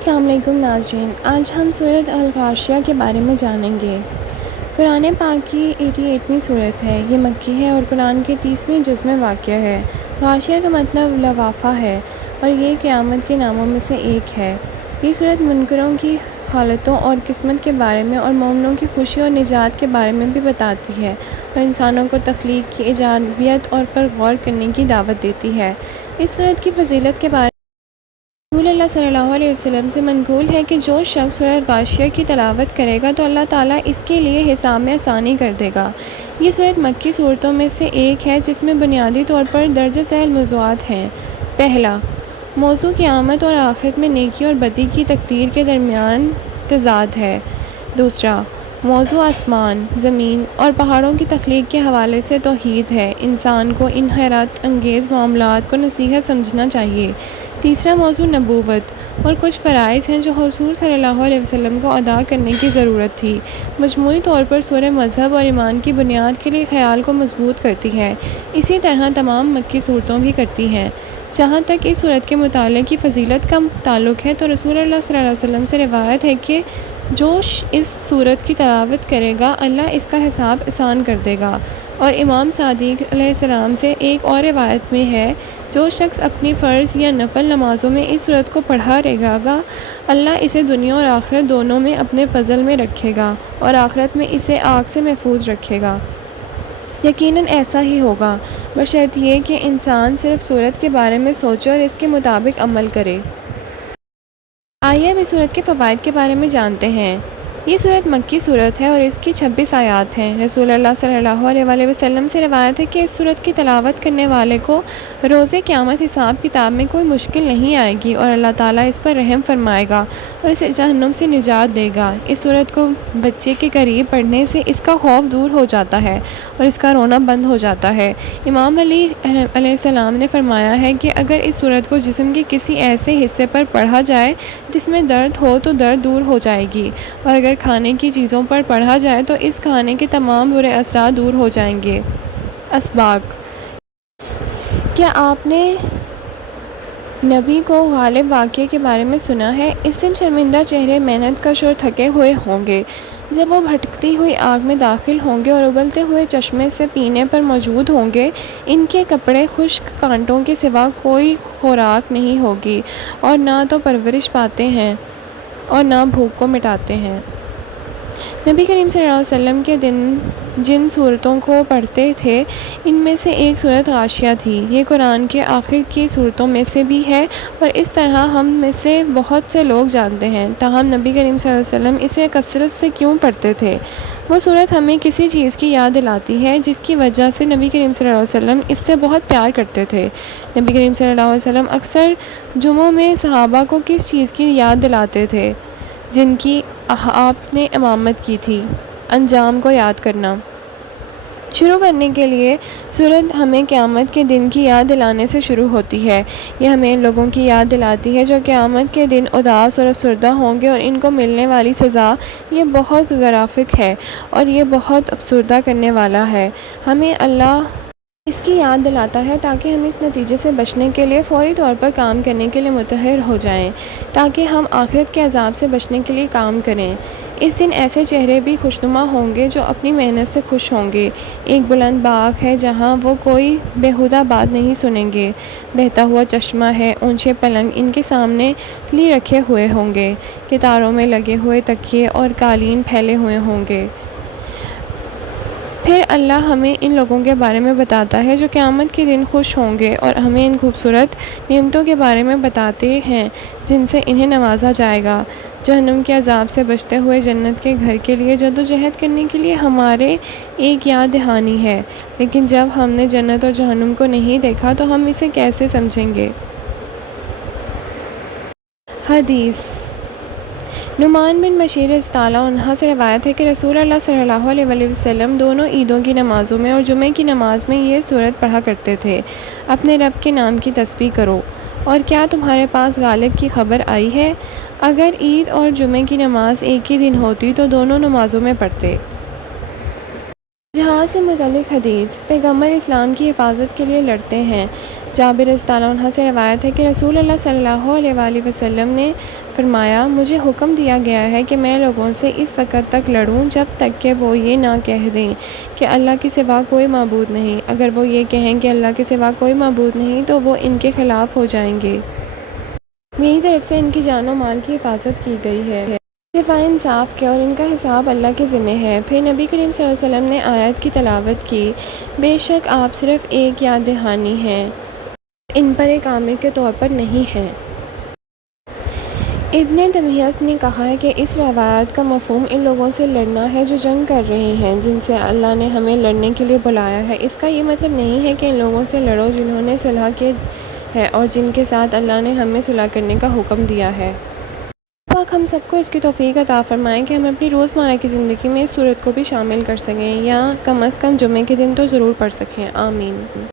السلام علیکم ناظرین، آج ہم سورۃ الغاشیہ کے بارے میں جانیں گے۔ قرآن پاک کی 88ویں سورت ہے۔ یہ مکی ہے اور قرآن کے 30ویں جز میں واقع ہے۔ غاشیہ کا مطلب لفافہ ہے اور یہ قیامت کے ناموں میں سے ایک ہے۔ یہ سورت منکروں کی حالتوں اور قسمت کے بارے میں اور مومنوں کی خوشی اور نجات کے بارے میں بھی بتاتی ہے اور انسانوں کو تخلیق کی ایجابیت اور پر غور کرنے کی دعوت دیتی ہے۔ اس سورت کی فضیلت کے بارے رسول اللہ صلی اللہ علیہ وسلم سے منقول ہے کہ جو شخص سورۃ غاشیہ کی تلاوت کرے گا تو اللہ تعالیٰ اس کے لیے حساب میں آسانی کر دے گا۔ یہ سورت مکی صورتوں میں سے ایک ہے جس میں بنیادی طور پر درج ذیل موضوعات ہیں۔ پہلا، موضوع قیامت اور آخرت میں نیکی اور بدی کی تقدیر کے درمیان تضاد ہے۔ دوسرا، موضوع آسمان، زمین اور پہاڑوں کی تخلیق کے حوالے سے توحید ہے۔ انسان کو ان حیرت انگیز معاملات کو نصیحت سمجھنا چاہیے۔ تیسرا موضوع نبوت اور کچھ فرائض ہیں جو حضور صلی اللہ علیہ وسلم کو ادا کرنے کی ضرورت تھی۔ مجموعی طور پر سورہ مذہب اور ایمان کی بنیاد کے لیے خیال کو مضبوط کرتی ہے، اسی طرح تمام مکی صورتوں بھی کرتی ہیں۔ جہاں تک اس صورت کے مطالعے کی فضیلت کا تعلق ہے تو رسول اللہ صلی اللہ علیہ وسلم سے روایت ہے کہ جو اس صورت کی تلاوت کرے گا اللہ اس کا حساب آسان کر دے گا، اور امام صادق علیہ السلام سے ایک اور روایت میں ہے جو شخص اپنی فرض یا نفل نمازوں میں اس صورت کو پڑھا رہے گا اللہ اسے دنیا اور آخرت دونوں میں اپنے فضل میں رکھے گا اور آخرت میں اسے آگ سے محفوظ رکھے گا۔ یقیناً ایسا ہی ہوگا، بشرط یہ کہ انسان صرف صورت کے بارے میں سوچے اور اس کے مطابق عمل کرے۔ آئیے اب اس صورت کے فوائد کے بارے میں جانتے ہیں۔ یہ صورت مکی صورت ہے اور اس کی 26 آیات ہیں۔ رسول اللہ صلی اللہ علیہ وسلم سے روایت ہے کہ اس صورت کی تلاوت کرنے والے کو روز قیامت حساب کتاب میں کوئی مشکل نہیں آئے گی اور اللہ تعالیٰ اس پر رحم فرمائے گا اور اسے جہنم سے نجات دے گا۔ اس صورت کو بچے کے قریب پڑھنے سے اس کا خوف دور ہو جاتا ہے اور اس کا رونا بند ہو جاتا ہے۔ امام علی علیہ السلام نے فرمایا ہے کہ اگر اس صورت کو جسم کے کسی ایسے حصے پر پڑھا جائے جس میں درد ہو تو درد دور ہو جائے گی، اور اگر کھانے کی چیزوں پر پڑھا جائے تو اس کھانے کے تمام برے اثرات دور ہو جائیں گے۔ اسباق: کیا آپ نے نبی کو غالب واقعے کے بارے میں سنا ہے؟ اس دن شرمندہ چہرے محنت کش اور تھکے ہوئے ہوں گے جب وہ بھٹکتی ہوئی آگ میں داخل ہوں گے اور ابلتے ہوئے چشمے سے پینے پر موجود ہوں گے۔ ان کے کپڑے خشک کانٹوں کے سوا کوئی خوراک نہیں ہوگی اور نہ تو پرورش پاتے ہیں اور نہ بھوک کو مٹاتے ہیں۔ نبی کریم صلی اللہ علیہ وسلم کے دن جن صورتوں کو پڑھتے تھے ان میں سے ایک صورت غاشیہ تھی۔ یہ قرآن کے آخر کی صورتوں میں سے بھی ہے اور اس طرح ہم میں سے بہت سے لوگ جانتے ہیں، تاہم نبی کریم صلی اللہ علیہ وسلم اسے کثرت سے کیوں پڑھتے تھے؟ وہ صورت ہمیں کسی چیز کی یاد دلاتی ہے جس کی وجہ سے نبی کریم صلی اللہ علیہ وسلم اس سے بہت پیار کرتے تھے۔ نبی کریم صلی اللہ علیہ وسلم اکثر جمعوں میں صحابہ کو کس چیز کی یاد دلاتے تھے جن کی آپ نے امامت کی تھی؟ انجام کو یاد کرنا۔ شروع کرنے کے لیے سورت ہمیں قیامت کے دن کی یاد دلانے سے شروع ہوتی ہے۔ یہ ہمیں ان لوگوں کی یاد دلاتی ہے جو قیامت کے دن اداس اور افسردہ ہوں گے اور ان کو ملنے والی سزا یہ بہت گرافک ہے اور یہ بہت افسردہ کرنے والا ہے۔ ہمیں اللہ اس کی یاد دلاتا ہے تاکہ ہم اس نتیجے سے بچنے کے لیے فوری طور پر کام کرنے کے لیے متحر ہو جائیں، تاکہ ہم آخرت کے عذاب سے بچنے کے لیے کام کریں۔ اس دن ایسے چہرے بھی خوشنما ہوں گے جو اپنی محنت سے خوش ہوں گے۔ ایک بلند باغ ہے جہاں وہ کوئی بیہودہ بات نہیں سنیں گے۔ بہتا ہوا چشمہ ہے، اونچے پلنگ ان کے سامنے لی رکھے ہوئے ہوں گے، کتاروں میں لگے ہوئے تکیے اور قالین پھیلے ہوئے ہوں گے۔ پھر اللہ ہمیں ان لوگوں کے بارے میں بتاتا ہے جو قیامت کے دن خوش ہوں گے اور ہمیں ان خوبصورت نعمتوں کے بارے میں بتاتے ہیں جن سے انہیں نوازا جائے گا۔ جہنم کے عذاب سے بچتے ہوئے جنت کے گھر کے لیے جدوجہد کرنے کے لیے ہمارے ایک یاد دہانی ہے، لیکن جب ہم نے جنت اور جہنم کو نہیں دیکھا تو ہم اسے کیسے سمجھیں گے؟ حدیث: نعمان بن بشیر رضی اللہ عنہ سے روایت ہے کہ رسول اللہ صلی اللہ علیہ وسلم دونوں عیدوں کی نمازوں میں اور جمعے کی نماز میں یہ سورت پڑھا کرتے تھے: اپنے رب کے نام کی تسبیح کرو، اور کیا تمہارے پاس غالب کی خبر آئی ہے؟ اگر عید اور جمعے کی نماز ایک ہی دن ہوتی تو دونوں نمازوں میں پڑھتے۔ جہاد سے متعلق حدیث: پیغمبر اسلام کی حفاظت کے لیے لڑتے ہیں، جابر رضی اللہ عنہ سے روایت ہے کہ رسول اللہ صلی اللہ علیہ وآلہ وسلم نے فرمایا، مجھے حکم دیا گیا ہے کہ میں لوگوں سے اس وقت تک لڑوں جب تک کہ وہ یہ نہ کہہ دیں کہ اللہ کے سوا کوئی معبود نہیں۔ اگر وہ یہ کہیں کہ اللہ کے سوا کوئی معبود نہیں تو وہ ان کے خلاف ہو جائیں گے۔ میری طرف سے ان کی جان و مال کی حفاظت کی گئی ہے۔ دفاع انصاف کے اور ان کا حساب اللہ کے ذمہ ہے۔ پھر نبی کریم صلی اللہ علیہ وسلم نے آیت کی تلاوت کی، بے شک آپ صرف ایک یاد دہانی ہیں، ان پر ایک عامر کے طور پر نہیں ہیں۔ ابن تمیہ نے کہا ہے کہ اس روایت کا مفہوم ان لوگوں سے لڑنا ہے جو جنگ کر رہے ہیں، جن سے اللہ نے ہمیں لڑنے کے لیے بلایا ہے۔ اس کا یہ مطلب نہیں ہے کہ ان لوگوں سے لڑو جنہوں نے صلح کی ہے اور جن کے ساتھ اللہ نے ہمیں صلح کرنے کا حکم دیا ہے۔ پاک ہم سب کو اس کی توفیق عطا فرمائیں کہ ہم اپنی روزمرہ کی زندگی میں اس صورت کو بھی شامل کر سکیں، یا کم از کم جمعے کے دن تو ضرور پڑھ سکیں۔ آمین۔